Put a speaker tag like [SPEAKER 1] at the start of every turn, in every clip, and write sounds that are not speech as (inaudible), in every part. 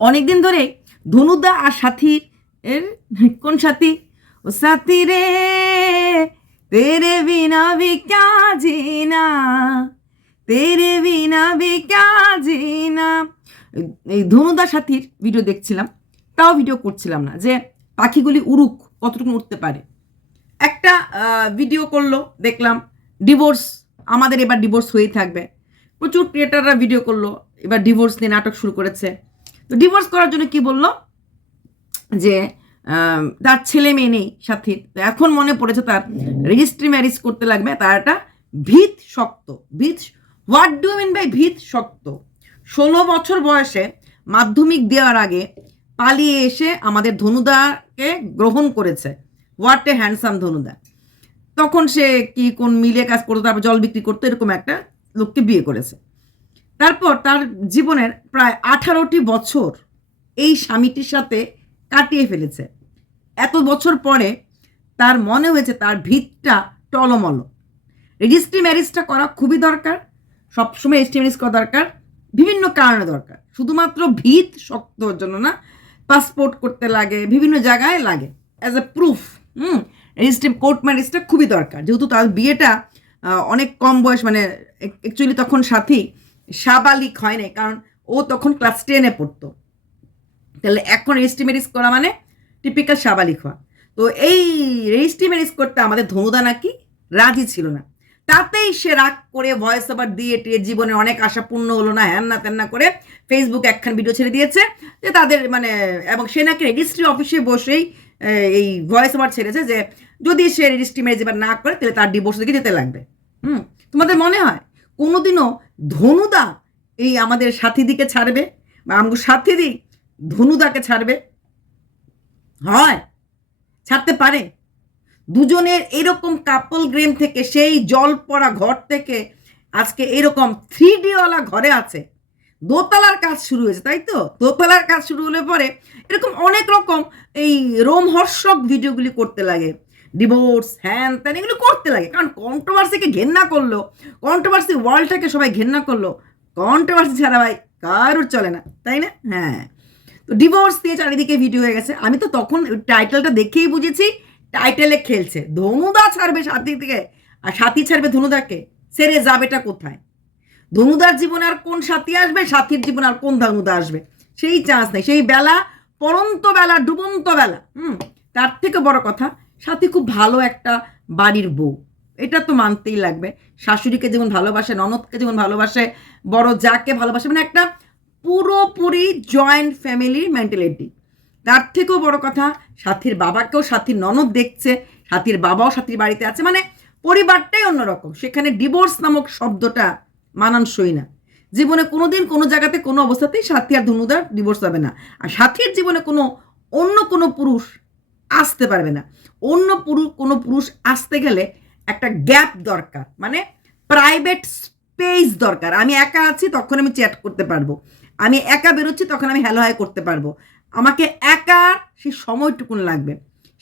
[SPEAKER 1] অনেকদিন ধরে ধনুদা আর সাথীর এর কোন সাথী? ও সাথী রে, তেরে বিনা ক্যা জিনা, তেরে বিনা ক্যা জিনা। এই ধনুদা সাথীর ভিডিও দেখছিলাম, তাও ভিডিও করছিলাম না যে পাখিগুলি উড়ুক, কতটুকু উঠতে পারে। একটা ভিডিও করল, দেখলাম ডিভোর্স আমাদের এবার ডিভোর্স হয়েই থাকবে। প্রচুর ক্রিয়েটাররা ভিডিও করল, এবার ডিভোর্স নিয়ে নাটক শুরু করেছে। তো ডিভোর্স করার জন্য কি বলল? যে তার ছেলে মেয়ে নেই, সাথে। তো এখন মনে পড়েছে তার রেজিস্ট্রি ম্যারেজ করতে লাগবে, তার একটা ভিত শক্ত। ভিত হোয়াট ডু মিন বাই ভিত শক্ত? ষোলো বছর বয়সে মাধ্যমিক দেওয়ার আগে পালিয়ে এসে আমাদের ধনুদাকে গ্রহণ করেছে। হোয়াট এ হ্যান্ডসাম ধনুদা। তখন সে কি কোন মিলে কাজ করতো, তারপর জল বিক্রি করতো, এরকম একটা লোককে বিয়ে করেছে। তারপর তার জীবনের প্রায় আঠারোটি বছর এই স্বামীটির সাথে কাটিয়ে ফেলেছে। এত বছর পরে তার মনে হয়েছে তার ভিতটা টলমল। রেজিস্ট্রি ম্যারেজটা করা খুবই দরকার, সবসময় রেজিস্ট্রি ম্যারেজ করা দরকার, বিভিন্ন কারণে দরকার। শুধুমাত্র ভিত শক্ত জন্য না পাসপোর্ট করতে লাগে, বিভিন্ন জায়গায় লাগে। As a proof hmm registry court ম্যারেজটা খুবই দরকার। যেহেতু তার বিয়েটা অনেক কম বয়স মানে অ্যাকচুয়ালি তখন সাথী সাবালিক হয় নাই, কারণ ও তখন ক্লাস টেনে পড়তো। তাহলে এখন রেজিস্ট্রি ম্যারেজ করা মানে টিপিক্যাল সাবালিক হওয়া। তো এই রেজিস্ট্রি ম্যারেজ করতে আমাদের ধনুদা নাকি রাজি ছিল না। তাতেই সে রাগ করে ভয়েস ওভার দিয়ে টিয়ে জীবনে অনেক আশা পূর্ণ হলো না হ্যান না ত্যান করে ফেসবুক একখান ভিডিও ছেড়ে দিয়েছে যে তাদের মানে এবং সে নাকি রেজিস্ট্রি অফিসে বসেই এই ভয়েস ওভার ছেড়েছে যে যদি সে রেজিস্ট্রি ম্যারেজ এবার না করে, তাহলে তার ডিভোর্স দিকে যেতে লাগবে। হুম, তোমাদের মনে হয়? কোনোদিনও ধনুদা এই আমাদের সাথীদিকে ছাড়বে বা আমাকে সাথীদি ধনুদাকে ছাড়বে। হয়, ছাড়তে পারে। দুজনের এরকম কাপল গেম থেকে, সেই জল পড়া ঘর থেকে আজকে এরকম থ্রি ডিওয়ালা ঘরে আছে। দোতলার কাজ শুরু হয়েছে, তাই তো? দোতলার কাজ শুরু হলে পরে এরকম অনেক রকম এই রোমহর্ষক ভিডিওগুলি করতে লাগে। ডিভোর্স হ্যান ত্যান, এগুলো করতে লাগে। কারণ কন্ট্রোভার্সিকে ঘেন্না করল কন্ট্রোভার্সি ওয়ার্ল্ডটাকে সবাই ঘেন্না করল কন্ট্রোভার্সি ছাড়া ভাই কারোর চলে না, তাই না? হ্যাঁ। তো ডিভোর্স দিয়ে চারিদিকে ভিডিও হয়ে গেছে। আমি তো তখন টাইটেলটা দেখেই বুঝেছি টাইটেলে খেলছে। ধনুদা ছাড়বে সাথী থেকে আর সাথী ছাড়বে ধনুদাকে। সেরে যাবেটা কোথায়? ধনুদার জীবনে আর কোন সাথী আসবে? সাথীর জীবনে আর কোন ধনুদা আসবে? সেই চান্স নেই। সেই বেলা, পরন্ত বেলা, ডুবন্ত বেলা, হুম, তার থেকে বড় কথা সাথী খুব ভালো একটা বাড়ির বউ। এটা তো মানতেই লাগবে। শাশুড়িকে যেমন ভালোবাসে, ননদকে যেমন ভালোবাসে, বড় যাকে ভালোবাসে মানে একটা পুরোপুরি জয়েন্ট ফ্যামিলির মেন্টালিটি তার থেকেও বড় কথা, সাথীর বাবাকেও সাথীর ননদ দেখছে, সাথীর বাবাও সাথীর বাড়িতে আছে মানে পরিবারটাই অন্যরকম। সেখানে ডিভোর্স নামক শব্দটা মানানসই না। জীবনে কোনোদিন কোনো জায়গাতে কোনো অবস্থাতেই সাথী আর ধনুদার ডিভোর্স হবে না। আর সাথীর জীবনে কোনো অন্য কোনো পুরুষ আসতে পারবে না। অন্য পুরুষ কোনো পুরুষ আসতে গেলে একটা গ্যাপ দরকার মানে প্রাইভেট স্পেস দরকার। আমি একা আছি, তখন আমি চ্যাট করতে পারব। আমি একা বেরোচ্ছি, তখন আমি হ্যালো হাই করতে পারব। আমাকে একা সেই সময়টুকুন লাগবে।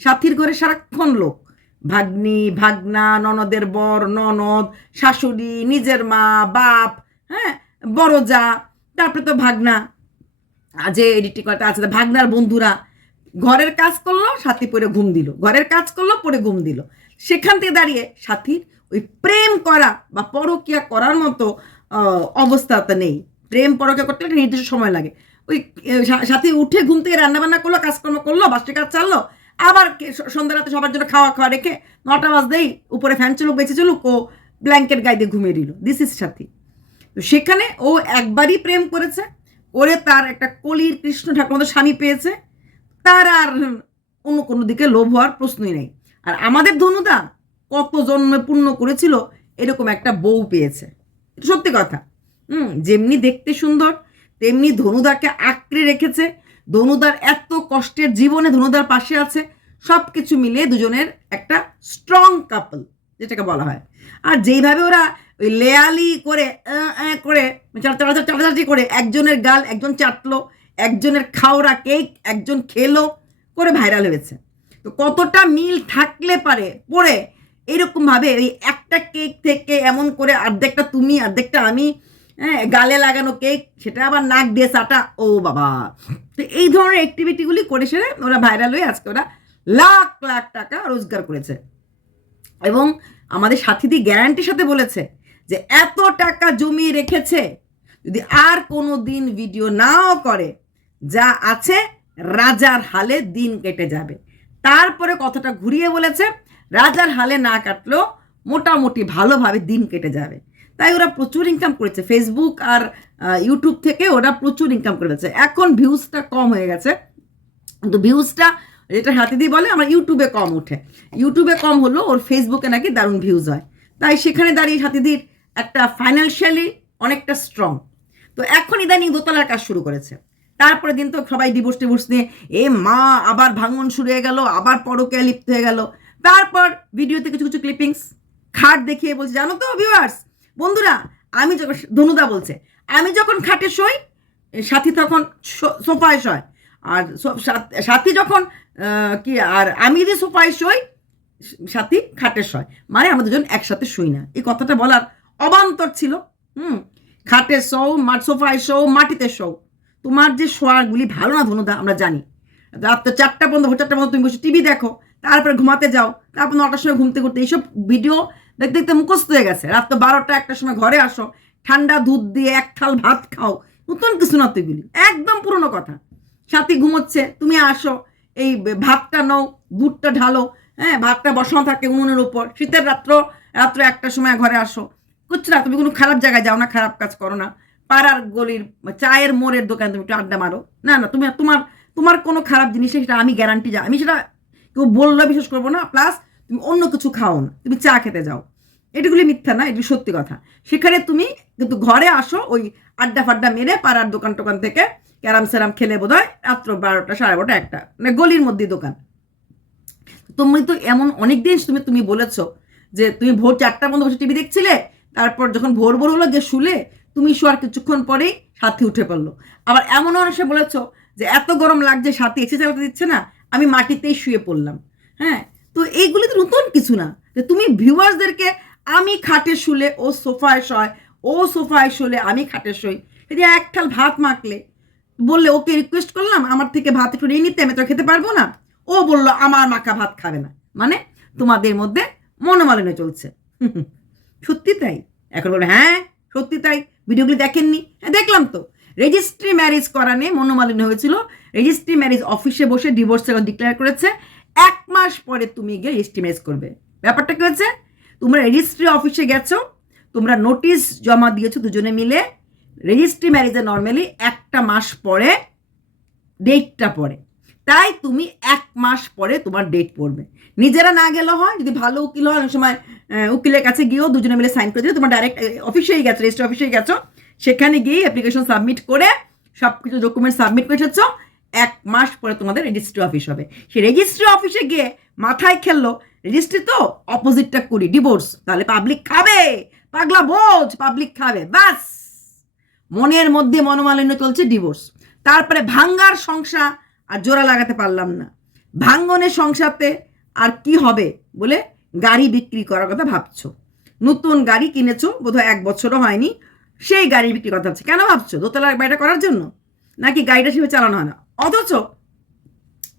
[SPEAKER 1] সাথীর ঘরে সারাক্ষণ লোক। ভাগ্নি, ভাগনা, ননদের বর, ননদ, শাশুড়ি, নিজের মা, বাপ হ্যাঁ বড় যা তারপরে তো ভাগনা। যে এডিটিং করতে আছে, ভাগনার বন্ধুরা। ঘরের কাজ করল সাথী পরে ঘুম দিল। ঘরের কাজ করল পরে ঘুম দিল। সেখান থেকে দাঁড়িয়ে সাথীর ওই প্রেম করা বা পরকিয়া করার মতো আহ, অবস্থাতে নেই। প্রেম পরকিয়া করতে একটা নির্দিষ্ট সময় লাগে। ওই সাথী উঠে ঘুম থেকে রান্নাবান্না করল কাজকর্ম করল বাসটি কাজ চাললো আবার সন্ধ্যা রাতে সবার জন্য খাওয়া খাওয়া রেখে নটা বাজতেই উপরে ফ্যান চলুক বেঁচে চলুক ও ব্ল্যাঙ্কেট গায়ে দিয়ে ঘুমিয়ে দিল। দিস ইজ সাথী। তো সেখানে ও একবারই প্রেম করেছে করে তার একটা কলির কৃষ্ণ ঠাকুর মতো স্বামী পেয়েছে। তার আর অন্য কোনো দিকে লোভ হওয়ার প্রশ্নই নেই আর আমাদের ধনুদা কত জন্মে পূর্ণ করেছিল এরকম একটা বউ পেয়েছে সত্যি কথা হুম যেমনি দেখতে সুন্দর তেমনি ধনুদাকে আঁকড়ে রেখেছে ধনুদার এত কষ্টের জীবনে ধনুদার পাশে আছে সব কিছু মিলিয়ে দুজনের একটা স্ট্রং কাপল যেটাকে বলা হয় আর যেইভাবে ওরা ওই লেয়ালি করে করে চাটাচাটি করে একজনের গাল একজন চাটলো একজনের খাওয়া কেক, একজন খেলো, করে ভাইরাল হয়েছে। তো কতটা মিল থাকলে পারে পরে এরকমভাবে ওই একটা কেক থেকে এমন করে অর্ধেকটা তুমি, অর্ধেকটা আমি হ্যাঁ গালে লাগানো কেক, সেটা আবার নাক দিয়ে চাটা, ও বাবা। তো এই ধরনের অ্যাক্টিভিটিগুলি করে সেরে ওরা ভাইরাল হয়ে আজকে ওরা লাখ লাখ টাকা রোজগার করেছে। এবং আমাদের সাথীদি গ্যারান্টির সাথে বলেছে যে এত টাকা জমিয়ে রেখেছে, যদি আর কোনো দিন ভিডিও নাও করে যা আছে রাজার হালে দিন কেটে যাবে। তারপরে কথাটা ঘুরিয়ে বলেছে, রাজার হালে না কাটলেও মোটামুটি ভালোভাবে দিন কেটে যাবে। তাই ওরা প্রচুর ইনকাম করেছে। ফেসবুক আর ইউটিউব থেকে ওরা প্রচুর ইনকাম করেছে এখন ভিউজটা কম হয়ে গেছে। কিন্তু ভিউজটা যেটা হাতিদি বলে, আমার ইউটিউবে কম ওঠে। ইউটিউবে কম হলো, ওর ফেসবুকে নাকি দারুণ ভিউজ হয়। তাই সেখানে দাঁড়িয়ে হাতিদির একটা ফাইন্যান্সিয়ালি অনেকটা স্ট্রং তো এখন ইদানিং দোতলার কাজ শুরু করেছে। তারপরে দিন তো সবাই ডিভোর্স টিভোর্স নিয়ে, এ মা, আবার ভাঙন শুরু হয়ে গেল, আবার পরকে লিপ্ত হয়ে গেল। তারপর ভিডিওতে কিছু কিছু ক্লিপিংস খাট দেখিয়ে বলছে, জানো তো ভিউয়ার্স বন্ধুরা, আমি যখন, ধনুদা বলছে, আমি যখন খাটে শোই, সাথী তখন সোফায় শয়। আর সাথী যখন কি, আর আমি যদি সোফায় শোই, সাথী খাটে শয়। মানে আমরা দুজন একসাথে শুই না। এই কথাটা বলার অবান্তর ছিল। হুম, খাটে মা, সোফায় শোও, মাটিতে শোও। তোমার যে শোয়ারগুলি ভালো না ধনুদা আমরা জানি। রাত তো চারটা পর্যন্ত, ভোর চারটা পর্যন্ত তুমি বসে টিভি দেখো, তারপরে ঘুমাতে যাও, তারপর নটার সময় ঘুমতে করতে এইসব ভিডিও দেখতে দেখতে মুখস্থ হয়ে গেছে। রাত তো বারোটা, একটার সময় ঘরে আসো, ঠান্ডা দুধ দিয়ে এক থাল ভাত খাও, নতুন কিছু না তো এগুলি একদম পুরনো কথা। সাথী ঘুমোচ্ছে, তুমি আসো, এই ভাতটা নাও, দুধটা ঢালো হ্যাঁ ভাতটা বসানো থাকে উনুনের উপর, শীতের রাত্র রাত্র একটার সময় ঘরে আসো। করছ না তুমি কোনো খারাপ জায়গায় যাও না, খারাপ কাজ করো না। পাড়ার গলির চায়ের মোড়ের দোকানে তুমি একটু আড্ডা মারো। না না, তুমি তোমার তোমার কোনো খারাপ জিনিসে সেটা আমি গ্যারান্টি যা আমি সেটা কেউ বললে বিশ্বাস করব না প্লাস তুমি অন্য কিছু খাও না, তুমি চা খেতে যাও। এটুগুলি মিথ্যা না এগুলি সত্যি কথা। সেখানে তুমি কিন্তু ঘরে আসো, ওই আড্ডা ফাড্ডা মেরে পাড়ার দোকান টোকান থেকে ক্যারাম স্যারাম খেলে বোধ হয় রাত্র বারোটা, সাড়ে বারোটা, একটা মানে গলির মধ্যেই দোকান। তুমি তো এমন অনেক দিন তুমি তুমি বলেছ যে তুমি ভোর চারটার পর্যন্ত বসে টিভি দেখছিলে, তারপর যখন ভোর ভোর হলো যে শুলে তুমি শোয়ার কিছুক্ষণ পরেই সাথী উঠে পড়ল। আবার এমন অনেকে বলেছ যে এত গরম লাগছে, সাথী এসে চালাতে দিচ্ছে না, আমি মাটিতেই শুয়ে পড়লাম। হ্যাঁ তো এইগুলি তো নতুন কিছু না। যে তুমি ভিউয়ার্সদেরকে আমি খাটে শুলে ও সোফায় শয়, ও সোফায় শুলে আমি খাটে শুই। এই যে এক ঠাল ভাত মাখলে, বললে, ওকে রিকোয়েস্ট করলাম, আমার থেকে ভাত একটু নিয়ে নিতে, আমি তো খেতে পারব না? ও বলল, আমার মাখা ভাত খাবে না। মানে তোমাদের মধ্যে মনোমালিন্য চলছে। (laughs) সত্যি তাই? এখন বলবে হ্যাঁ সত্যি তাই। ভিডিওগুলি দেখেননি? হ্যাঁ দেখলাম তো। রেজিস্ট্রি ম্যারেজ করা নিয়ে মনোমালিন্য হয়েছিল। রেজিস্ট্রি ম্যারেজ অফিসে বসে ডিভোর্স ডিক্লেয়ার করেছে। এক মাস পরে তুমি গিয়ে রেজিস্ট্রি ম্যারেজ করবে। ব্যাপারটা কি হয়েছে? তোমরা রেজিস্ট্রি অফিসে গেছো, তোমরা নোটিশ জমা দিয়েছ দুজনে মিলে। রেজিস্ট্রি ম্যারেজে নর্মালি একটা মাস পরে ডেটটা পড়ে তাই তুমি এক মাস পরে তোমার ডেট পড়বে। নিজেরা না গেলেও হয়, যদি ভালো উকিল হয়, অনেক সময় উকিলের কাছে গিয়েও দুজনে মিলে সাইন করে দিলে তোমার ডাইরেক্ট অফিসেই গেছো রেজিস্ট্রি অফিসেই গেছো, সেখানে গিয়ে অ্যাপ্লিকেশন সাবমিট করে সব কিছু ডকুমেন্ট সাবমিট করে এক মাস পরে তোমাদের রেজিস্ট্রি অফিস হবে। সেই রেজিস্ট্রি অফিসে গিয়ে মাথায় খেললো রেজিস্ট্রি তো অপোজিটটা করি ডিভোর্স তাহলে পাবলিক খাবে, পাগলা বোঝ পাবলিক খাবে বাস মনের মধ্যে মনোমালিন্য চলছে ডিভোর্স তারপরে ভাঙ্গার সংসার আর জোড়া লাগাতে পারলাম না। ভাঙ্গনের সংসারতে আর কি হবে বলে গাড়ি বিক্রি করার কথা ভাবছ? নতুন গাড়ি কিনেছো, বোধহয় এক বছরও হয়নি, সেই গাড়ি বিক্রি কথা হচ্ছে কেন ভাবছ? দোতলার বাড়িটা করার জন্য? নাকি গাড়িটা সেভাবে চালানো হয় না? অথচ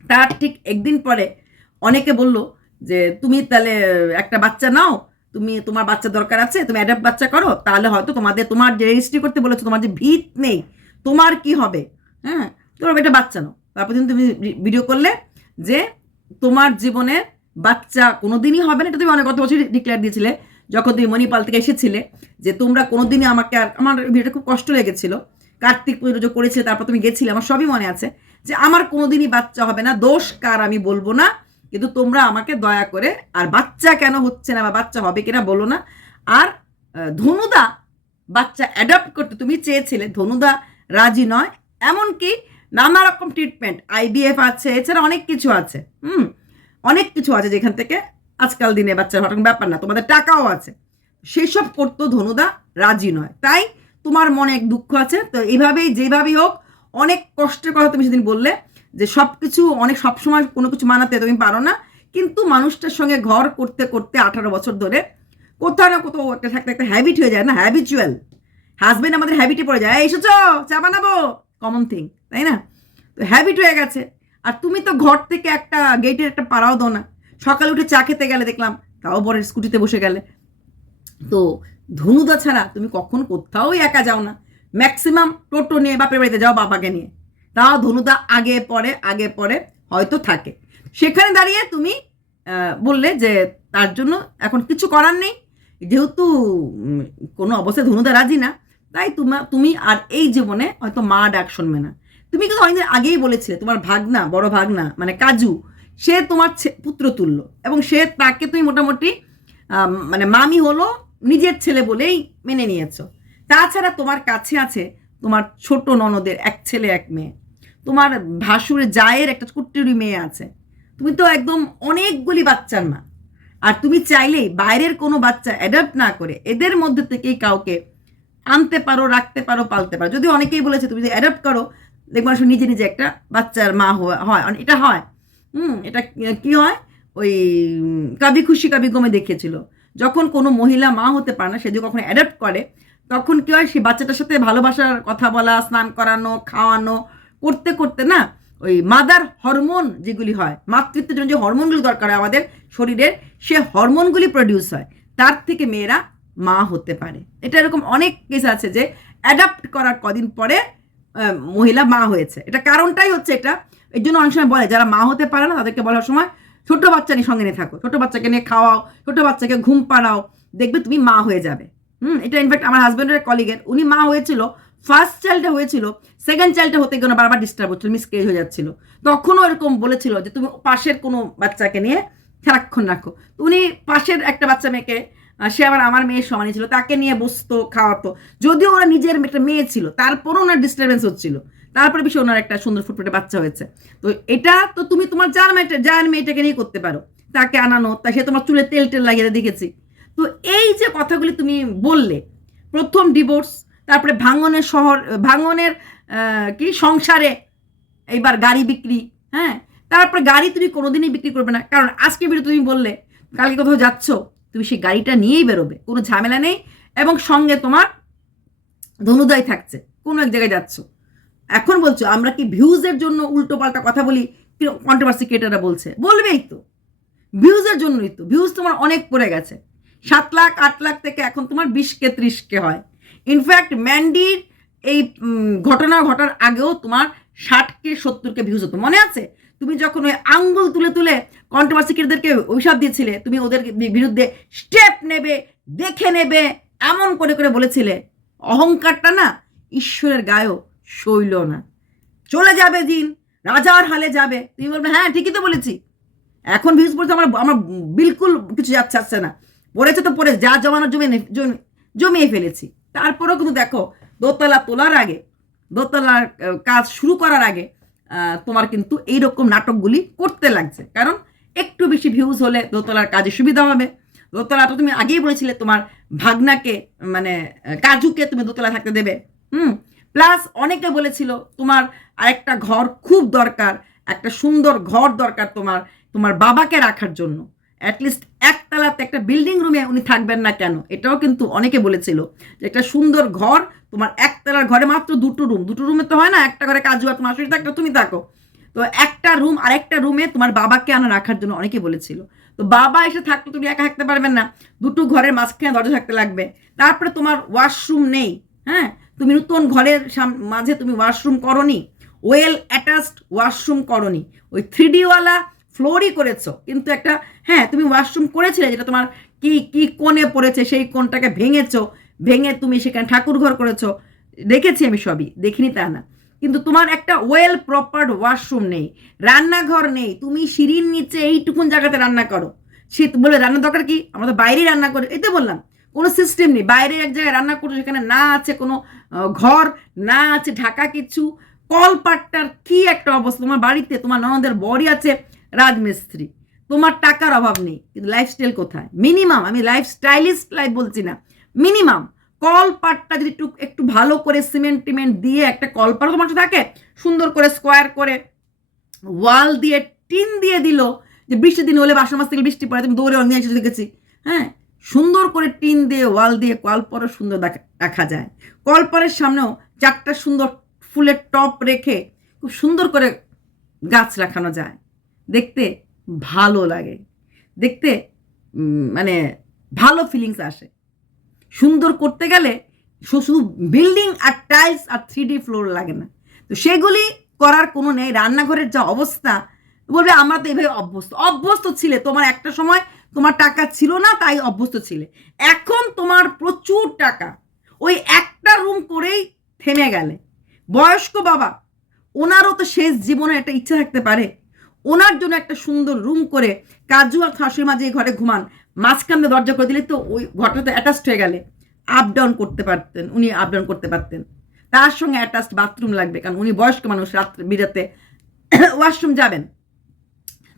[SPEAKER 1] তার ঠিক একদিন পরে অনেকে বলল যে, তুমি তাহলে একটা বাচ্চা নাও, তুমি, তোমার বাচ্চা দরকার আছে, তুমি অ্যাডাপ্ট বাচ্চা করো, তাহলে হয়তো তোমাদের, তোমার যে রেজিস্ট্রি করতে বলেছ, তোমার যে ভিত নেই, তোমার কি হবে? হ্যাঁ তোমার একটা বাচ্চা নাও। তারপর তুমি ভিডিও করলে যে তোমার জীবনে বাচ্চা কোনোদিনই হবে না, এটা তুমি অনেক গত বছর ডিক্লেয়ার দিয়েছিলে, যখন তুমি মণিপাল থেকে এসেছিলে, যে তোমরা কোনোদিনই আমাকে আর, আমার ভিডিওটা খুব কষ্ট লেগেছিল। কার্তিক পুজো করেছিলে, তারপর তুমি গেছিলে, আমার সবই মনে আছে, যে আমার কোনোদিনই বাচ্চা হবে না, দোষ কার আমি বলব না, কিন্তু তোমরা আমাকে দয়া করে, আর বাচ্চা কেন হচ্ছে না বা বাচ্চা হবে কিনা বলো না, আর ধনুদা বাচ্চা অ্যাডাপ্ট করতে তুমি চেয়েছিলে, ধনুদা রাজি নয়, এমনকি নানা রকম ট্রিটমেন্ট আইবিএফ আছে এছাড়া অনেক কিছু আছে হুম? অনেক কিছু আছে যেখান থেকে আজকাল দিনে বাচ্চার হঠাৎ ব্যাপার না তোমাদের টাকাও আছে। সেই সব করতো ধনুদা রাজি নয়। তাই তোমার মনে এক দুঃখ আছে তো এইভাবেই যেভাবেই হোক অনেক কষ্টের কথা তুমি সেদিন বললে যে সব কিছু অনেক সবসময় কোনো কিছু মানাতে তুমি পারো না কিন্তু মানুষটার সঙ্গে ঘর করতে করতে আঠারো বছর ধরে কোথাও না কোথাও একটা থাকতে একটা হ্যাবিট হয়ে যায় না হ্যাবিচুয়াল হাজবেন্ড আমাদের হ্যাবিটে পড়ে যায় "এই, এসেছ চা বানাবো? কমন থিং তাই না? তো হ্যাবিট হয়ে গেছে। আর তুমি তো ঘর থেকে একটা গেটের একটা পাড়াও দাও না। সকালে উঠে চা খেতে গেলে দেখলাম, তাও বরের স্কুটিতে বসে গেলে। তো ধনুদা ছাড়া তুমি কখন কোথাও একা যাও না। ম্যাক্সিমাম টোটো নিয়ে বাপের বাড়িতে যাও বাবাকে নিয়ে। তাও ধনুদা আগে পরে আগে পরে হয়তো থাকে। সেখানে দাঁড়িয়ে তুমি বললে যে তার জন্য এখন কিছু করার নেই। যেহেতু কোনো অবস্থায় ধনুদা রাজি না, তাই তোমা, তুমি আর এই জীবনে হয়তো মা ডাক শুনবে না। তুমি কিন্তু অনেকদিন আগেই বলেছিলে, তোমার ভাগনা, বড় ভাগনা মানে কাজু, সে তোমার পুত্র তুল্য এবং সে তাকে তুমি মোটামুটি মানে মামি হলো নিজের ছেলে বলেই মেনে নিয়েছো। তাছাড়া তোমার কাছে আছে তোমার ছোট ননদের এক ছেলে, এক মেয়ে। তোমার ভাসুরের জায়ের একটা কুট্টুরি মেয়ে আছে। তুমি তো একদম অনেকগুলি বাচ্চার মা। আর তুমি চাইলেই বাইরের কোনো বাচ্চা অ্যাডাপ্ট না করে এদের মধ্যে থেকেই কাউকে আনতে পারো, রাখতে পারো, পালতে পারো। যদি অনেকেই বলেছে তুমি যদি অ্যাডাপ্ট করো দেখব আসলে নিজে নিজে একটা বাচ্চার মা হয়। এটা হয়। হুম, এটা কি- হয়? ওই কাবি খুশি কাবি গমে দেখিয়েছিল। যখন কোনো মহিলা মা হতে পারে না, সে যদি কখনো অ্যাডাপ্ট করে, তখন কি হয়? সেই বাচ্চাটার সাথে ভালোবাসার কথা বলা, স্নান করানো, খাওয়ানো, করতে করতে না, ওই মাদার হরমোন যেগুলি হয়, মাতৃত্বের জন্য যে হরমোনগুলি দরকার হয় আমাদের শরীরের, সে হরমোনগুলি প্রডিউস হয়। তার থেকে মেয়েরা মা হতে পারে। এটা এরকম অনেক কেস আছে যে অ্যাডাপ্ট করার কদিন পরে মহিলা মা হয়েছে। এটা কারণটাই হচ্ছে এটা। এর জন্য অনেক সময় বলে, যারা মা হতে পারে না, তাদেরকে বলার সময় ছোট বাচ্চা নিয়ে সঙ্গে নিয়ে থাকো। ছোট বাচ্চাকে নিয়ে খাওয়াও, ছোট বাচ্চাকে ঘুম পাড়াও, দেখবে তুমি মা হয়ে যাবে। হুম, এটা ইনফ্যাক্ট আমার হাজব্যান্ডের কলিগের উনি মা হয়েছিল ফার্স্ট চাইল্ডটা হয়েছিল সেকেন্ড চাইল্ডটা হতে গেলে বারবার ডিস্টার্ব হচ্ছিল মিসকেজ হয়ে যাচ্ছিল। তখনও এরকম বলেছিল যে, তুমি পাশের কোনো বাচ্চাকে নিয়ে সারাক্ষণ রাখো। উনি পাশের একটা বাচ্চা মেয়েকে সে আবার আমার মেয়ের সমানই ছিল, তাকে নিয়ে বসতো, খাওয়াতো। যদিও ওরা নিজের একটা মেয়ে ছিল, তারপরও ওনার ডিস্টারবেন্স হচ্ছিল। তারপরে বেশি ওনার একটা সুন্দর ফুটফুটে বাচ্চা হয়েছে। তো এটা তো তুমি তোমার যার মেয়েটা যার মেয়েটাকে নিয়ে করতে পারো। তাকে আনানো, তা সে তোমার চুলে তেল টেল লাগিয়ে দেখেছি। তো এই যে কথাগুলি তুমি বললে, প্রথম ডিভোর্স তারপরে ভাঙনের শহর, ভাঙনের কি সংসারে এইবার গাড়ি বিক্রি হ্যাঁ? তারপরে গাড়ি তুমি কোনোদিনই বিক্রি করবে না। কারণ আজকে ভিডিও তুমি বললে, কালকে কোথাও যাচ্ছ তুমি সেই গাড়িটা নিয়েই বেরোবে। কোনো ঝামেলা নেই এবং সঙ্গে তোমার ধনুদাই থাকছে। কোনো এক জায়গায় যাচ্ছ। এখন বলছো, আমরা কি ভিউজের জন্য উল্টো পাল্টা কথা বলি? কন্ট্রোভার্সি ক্রিয়েটাররা বলছে। বলবেই তো। ভিউজের জন্যই তো। ভিউজ তোমার অনেক পড়ে গেছে। সাত লাখ, আট লাখ থেকে এখন তোমার বিশ কে বিশকে, ত্রিশকে হয়। ইনফ্যাক্ট ম্যান্ডির এই ঘটনা ঘটার আগেও তোমার ষাটকে, সত্তরকে ভিউজ হতো। মনে আছে? তুমি যখন ওই আঙ্গুল তুলে তুলে কন্ট্রোভার্সিকেরদেরকে অভিশাপ দিয়েছিলে, তুমি ওদের বিরুদ্ধে স্টেপ নেবে, দেখে নেবে, এমন করে করে বলেছিলে। অহংকারটা না ঈশ্বরের গায়েও শৈল না। চলে যাবে দিন রাজার হালে যাবে। তুমি বলবে হ্যাঁ ঠিকই তো বলেছি। এখন ভিউজ পড়তে আমার আমার বিলকুল কিছু যাচ্ছে, আসছে না। পড়েছে তো পড়ে, যা জমানো জমে জমিয়ে ফেলেছি। তারপরেও কিন্তু দেখো, দোতলা তোলার আগে, দোতলার কাজ শুরু করার আগে তোমার কিন্তু এইরকম নাটকগুলি করতে লাগছে। কারণ একটু বেশি ভিউজ হলে দোতলার কাজে সুবিধা হবে। দোতলা, তো তুমি আগেই বলেছিলে তোমার ভাগনাকে মানে কাজুকে তুমি দোতলা থাকতে দেবে। হুম প্লাস অনেকে বলেছিল তোমার আরেকটা ঘর খুব দরকার, একটা সুন্দর ঘর দরকার তোমার তোমার বাবাকে রাখার জন্য। অ্যাটলিস্ট একতলাতে একটা বিল্ডিং রুমে উনি থাকবেন না কেন? এটাও কিন্তু অনেকে বলেছিল যে একটা সুন্দর ঘর তোমার একতলার ঘরে মাত্র দুটো রুম দুটো রুমে তো হয় না, একটা ঘরে কাজু আর তোমার থাকতো, তুমি থাকো। তো একটা রুম আরেকটা রুমে তোমার বাবাকে আনা রাখার জন্য অনেকে বলেছিল। তো বাবা এসে থাকলে তুমি একা থাকতে পারবেন না। দুটো ঘরের মাঝখানে দরজা থাকতে লাগবে। তারপরে তোমার ওয়াশরুম নেই হ্যাঁ? তুমি নতুন ঘরের মাঝে তুমি ওয়াশরুম করনি। ওয়েল অ্যাটাচড ওয়াশরুম করনি। ওই থ্রি ডিওয়ালা ফ্লোরই করেছ। কিন্তু একটা হ্যাঁ তুমি ওয়াশরুম করেছিলে, যেটা তোমার কি কি কোণে পড়েছে, সেই কোণটাকে ভেঙেছো। ভেঙে তুমি সেখানে ঠাকুর ঘর করেছ। দেখেছি আমি সবই, দেখিনি তা না। কিন্তু তোমার একটা ওয়েল প্রপার ওয়াশরুম নেই, রান্নাঘর নেই, তুমি সিঁড়ির নিচে এইটুকুন জায়গাতে রান্না করো। শীত বলে রান্না দরকার কি? আমরা তো বাইরেই রান্না করি, এই তো বললাম। কোনো সিস্টেম নেই, বাইরে এক জায়গায় রান্না করছ, সেখানে না আছে কোনো ঘর, না আছে ঢাকা কিছু। কলপাট্টার কি একটা অবস্থা? তোমার বাড়িতে, তোমার ননদের বড়ি আছে রাজমিস্ত্রি। তোমার টাকার অভাব নেই, কিন্তু লাইফস্টাইল কোথায়? মিনিমাম আমি লাইফ স্টাইলিস্ট লাইফ বলছি না। মিনিমাম কলপাটটা যদি একটু একটু ভালো করে সিমেন্ট টিমেন্ট দিয়ে একটা কলপাট তোমার থাকে, সুন্দর করে স্কোয়ার করে ওয়াল দিয়ে টিন দিয়ে দিল যে বৃষ্টির দিন হলে বাসন মাস থেকে বৃষ্টি পড়ে, তুমি দৌড়ে নিয়ে এসে দেখেছি। হ্যাঁ সুন্দর করে টিন দিয়ে, ওয়াল দিয়ে কলপরও সুন্দর দেখা- যায়। কলপরের সামনেও চারটা সুন্দর ফুলের টপ রেখে খুব সুন্দর করে গাছ রাখানো যায়। দেখতে ভালো লাগে। দেখতে মানে ভালো ফিলিংস আসে। সুন্দর করতে গেলে শুধু বিল্ডিং আর টাইলস আর থ্রি ডি ফ্লোর লাগে না। তো সেগুলি করার কোনো নেই। রান্নাঘরের যা অবস্থা, বলবে আমরা তো এভাবে অভ্যস্ত। অভ্যস্ত ছিলে। তোমার একটা সময় তোমার টাকা ছিল না, তাই অভ্যস্ত ছিলে। এখন তোমার প্রচুর টাকা। ওই একটা রুম করেই থেমে গেলে। বয়স্ক বাবা, ওনারও তো শেষ জীবনে একটা ইচ্ছা থাকতে পারে। ওনার জন্য একটা সুন্দর রুম করে কাজু আর শাশুড়ি মাঝে ঘরে ঘুমান। মাঝখান দরজা করে দিলে তো ওই ঘরটাতে অ্যাটাচড হয়ে গেলে। আপ ডাউন করতে পারতেন, উনি আপ ডাউন করতে পারতেন। তার সঙ্গে অ্যাটাচড বাথরুম লাগবে, কারণ উনি বয়স্ক মানুষ রাত্রে, বিরাতে। (coughs) ওয়াশরুম যাবেন।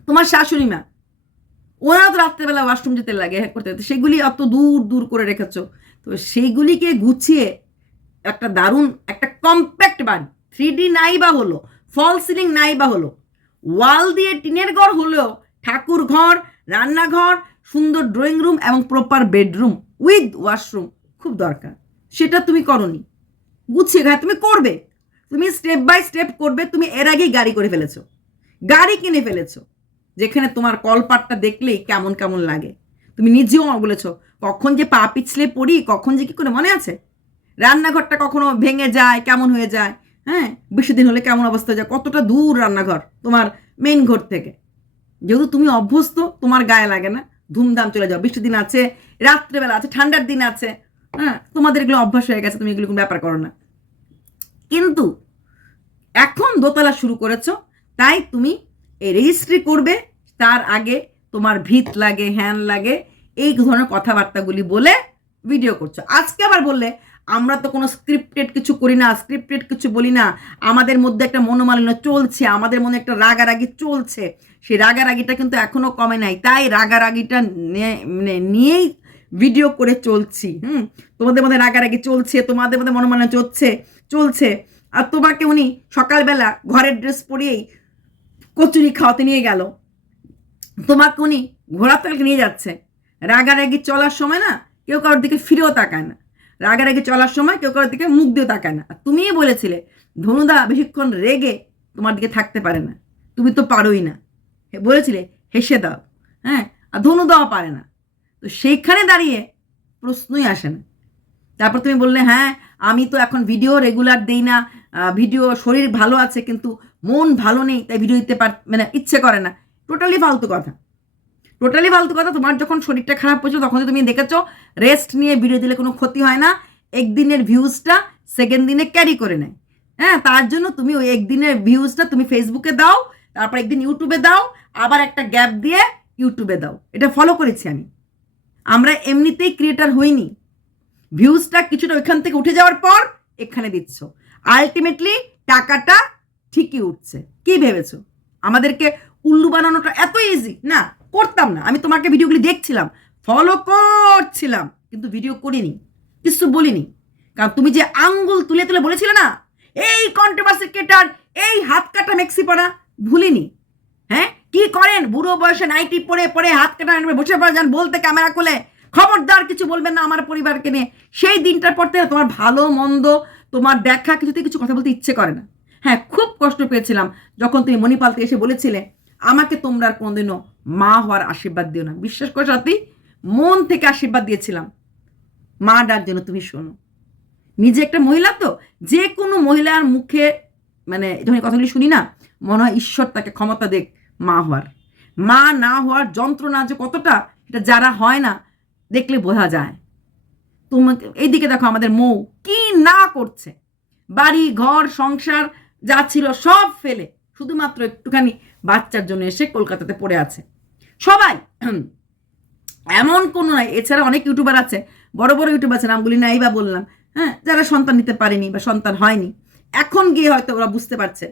[SPEAKER 1] তোমার শাশুড়ি মা ওরা তো রাত্রেবেলা ওয়াশরুম যেতে লাগে হ্যাঁ করতে। সেগুলি অত দূর দূর করে রেখেছো। তো সেইগুলিকে গুছিয়ে একটা দারুণ, একটা কম্প্যাক্ট বাড়ি থ্রি ডি নাই বা হলো ফল সিলিং নাই বা হলো। ওয়াল দিয়ে টিনের ঘর হলেও ঠাকুর ঘর, রান্নাঘর সুন্দর ড্রয়িং রুম এবং প্রপার বেডরুম উইথ ওয়াশরুম খুব দরকার। সেটা তুমি করনি। গুছিয়ে ঘাট তুমি করবে। তুমি স্টেপ বাই স্টেপ করবে, তুমি এর আগেই গাড়ি করে ফেলেছো। গাড়ি কিনে ফেলেছো, যেখানে তোমার কলপাটটা দেখলেই কেমন কেমন লাগে। তুমি নিজেও বলেছ, কখন যে পা পিছলে পড়ি, কখন যে কি করে? মনে আছে? রান্নাঘরটা কখনো ভেঙে যায়, কেমন হয়ে যায়? হ্যাঁ? বেশি দিন হলে কেমন অবস্থা যায়? কতটা দূর রান্নাঘর তোমার মেইন ঘর থেকে? যেহেতু তুমি অভ্যস্ত, তোমার গায়ে লাগে না। ধুমধাম চলে যাও। বৃষ্টির দিন আছে, রাত্রেবেলা আছে, ঠান্ডার দিন আছে। হ্যাঁ তোমাদের এগুলো অভ্যাস হয়ে গেছে, তুমি এগুলো কোনো ব্যাপার করো না। কিন্তু এখন দোতলা শুরু করেছ, তাই তুমি এই রেজিস্ট্রি করবে, তার আগে তোমার ভিত লাগে, হ্যান লাগে, এই ধরনের কথাবার্তাগুলি বলে ভিডিও করছ। আজকে আবার বললে আমরা তো কোনো স্ক্রিপ্টেড কিছু করি না স্ক্রিপ্টেড কিছু বলি না। আমাদের মধ্যে একটা মনোমালিন্য চলছে, আমাদের মনে একটা রাগারাগি চলছে। সেই রাগারাগিটা কিন্তু এখনও কমে নাই। তাই রাগারাগিটা মানে নিয়েই ভিডিও করে চলছি, হুম? তোমাদের মধ্যে রাগারাগি চলছে, তোমাদের মধ্যে মনোমালিন্য চলছে চলছে। আর তোমাকে উনি সকালবেলা ঘরের ড্রেস পরিয়েই কচুরি খাওয়াতে নিয়ে গেল। তোমাকে উনি ঘোড়ার তেলকে নিয়ে যাচ্ছে। রাগারাগি চলার সময় না, কেউ কারোর দিকে ফিরেও তাকায় না। রাগারাগি চলার সময় কেউ কারোর দিকে মুখ দিয়েও তাকায় না। আর তুমিই বলেছিলে, ধনুদা বেশিক্ষণ রেগে তোমার দিকে থাকতে পারে না। তুমি তো পারোই না। বলেছিলে, হেসে দাও। হ্যাঁ আর ধনু দেওয়া পারে না। তো সেইখানে দাঁড়িয়ে প্রশ্নই আসে না। তারপর তুমি বললে হ্যাঁ আমি তো এখন ভিডিও রেগুলার দেই না। ভিডিও শরীর ভালো আছে, কিন্তু মন ভালো নেই, তাই ভিডিও দিতে পার মানে ইচ্ছে করে না। টোটালি ফালতু কথা। টোটালি ফালতু কথা, তোমার যখন শরীরটা খারাপ হয়েছিল তখন তুমি দেখেছ রেস্ট নিয়ে ভিডিও দিলে কোনো ক্ষতি হয় না, একদিনের ভিউজটা সেকেন্ড দিনে ক্যারি করে নেয়। হ্যাঁ তার জন্য তুমি ওই একদিনের ভিউজটা তুমি ফেসবুকে দাও, তারপর একদিন ইউটিউবে দাও, আবার একটা গ্যাপ দিয়ে ইউটিউবে দাও। এটা ফলো করেছি আমি। আমরা এমনিতেই ক্রিয়েটার হইনি। ভিউজটা কিছুটা ওইখান থেকে উঠে যাওয়ার পর এখানে দিচ্ছ। আলটিমেটলি টাকাটা ঠিকই উঠছে। কি ভেবেছো? আমাদেরকে উল্লু বানানোটা এত ইজি না করতাম না। আমি তোমাকে ভিডিওগুলি দেখছিলাম ফলো করছিলাম, কিন্তু ভিডিও করিনি, কিছু বলিনি। কারণ তুমি যে আঙ্গুল তুলে তুলে বলেছিলে না, এই কন্ট্রোভার্সি কেটার, এই হাত কাটা মেক্সি পরা ভুলিনি। হ্যাঁ? কি করেন? বুড়ো বয়সে নাইটি পরে পরে হাত কাটা বসে পড়ে যান, বলতে ক্যামেরা খুলে, খবরদার কিছু বলবেন না আমার পরিবারকে নিয়ে। সেই দিনটার পর থেকে তোমার ভালো, মন্দ, তোমার দেখা কিছুতে কিছু কথা বলতে ইচ্ছে করে না। হ্যাঁ খুব কষ্ট পেয়েছিলাম। যখন তুমি মণিপালতে এসে বলেছিলে, আমাকে তোমরা আর কোনোদিনও মা হওয়ার আশীর্বাদ দিও না। বিশ্বাস করে সত্যি মন থেকে আশীর্বাদ দিয়েছিলাম। মা ডাক যেন তুমি শোনো। নিজে একটা মহিলা তো, যে কোনো মহিলার মুখে মানে যখন কথাগুলি শুনি না, মনে হয় ঈশ্বর তাকে ক্ষমতা দেখ মা হওয়ার। মা না হওয়ার যন্ত্রণা যে কতটা, এটা যারা হয় না, দেখলে বোঝা যায়। তোমাকে, এইদিকে দেখো আমাদের মৌ কি না করছে। বাড়ি, ঘর, সংসার, যা ছিল সব ফেলে। শুধুমাত্র একটুখানি বাচ্চার জন্য এসে কলকাতাতে পড়ে আছে। সবাই, এমন কোনো নয় এছাড়া অনেক ইউটিউবার আছে, বড় বড় ইউটিউবার আছে, নামগুলি নাই বা বললাম হ্যাঁ যারা সন্তান নিতে পারেনি বা সন্তান হয়নি, এখন গিয়ে হয়তো ওরা বুঝতে পারছে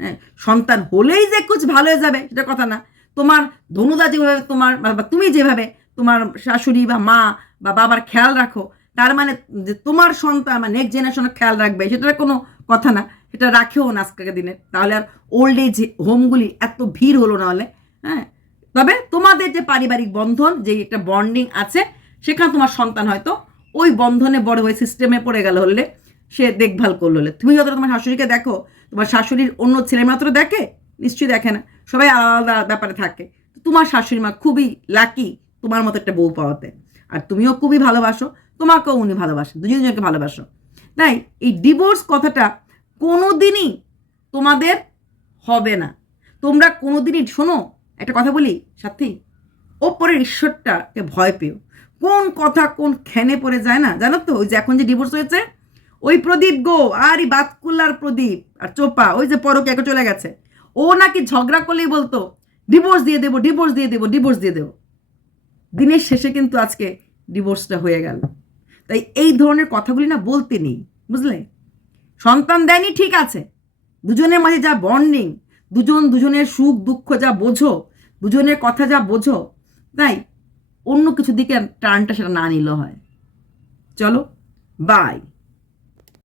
[SPEAKER 1] হ্যাঁ সন্তান হলেই যে কুছ ভালো হয়ে যাবে, সেটা কথা না, তোমার ধনুদা যেভাবে তোমার, বা তুমি যেভাবে তোমার শাশুড়ি বা মা বা বাবার খেয়াল রাখো, তার মানে যে তোমার সন্তান বা নেক্সট জেনারেশনের খেয়াল রাখবে, সেটার কোনো কথা না, সেটা রাখেও না আজকের দিনে, তাহলে আর ওল্ড এজ হোমগুলি এত ভিড় হলো না হলে হ্যাঁ তবে তোমাদের যে পারিবারিক বন্ধন, যে একটা বন্ডিং আছে, সেখানে তোমার সন্তান হয়তো ওই বন্ধনে বড় হয়ে সিস্টেমে পড়ে গেল হলে সে দেখভাল করল হলে। তুমি যতটা তোমার শাশুড়িকে দেখো, তোমার শাশুড়ির অন্য ছেলেমেয়েরা তো দেখে? নিশ্চয়ই দেখে না। সবাই আলাদা আলাদা ব্যাপারে থাকে। তোমার শাশুড়ি মা খুবই লাকি তোমার মতো একটা বউ পাওয়াতে। আর তুমিও খুবই ভালোবাসো, তোমাকেও উনি ভালোবাসেন। দুজন দুজনকে ভালোবাসো। তাই এই ডিভোর্স কথাটা কোনোদিনই তোমাদের হবে না। তোমরা কোনো দিনই শোনো একটা কথা বলি, সাথী? ওপরের ঈশ্বরটাকে ভয় পেও। কোন কথা কোন খ্যানে পড়ে যায় না, জানো তো? ওই যে এখন যে ডিভোর্স হয়েছে, ওই প্রদীপ গো আর এই বাতকুল্লার প্রদীপ আর চোপা, ওই যে পরকে একে চলে গেছে। ও নাকি ঝগড়া করলেই বলতো ডিভোর্স দিয়ে দেবো ডিভোর্স দিয়ে দেবো ডিভোর্স দিয়ে দেবো। দিনের শেষে কিন্তু আজকে ডিভোর্সটা হয়ে গেল। তাই এই ধরনের কথাগুলি না বলতে নেই, বুঝলে? সন্তান দেয়নি, ঠিক আছে। দুজনের মাঝে যা বন্ডিং দুজন দুজনের সুখ দুঃখ যা বোঝো দুজনের কথা যা বোঝো, তাই অন্য কিছু দিকে টার্নটা সেটা না নিলেও হয়। চলো বাই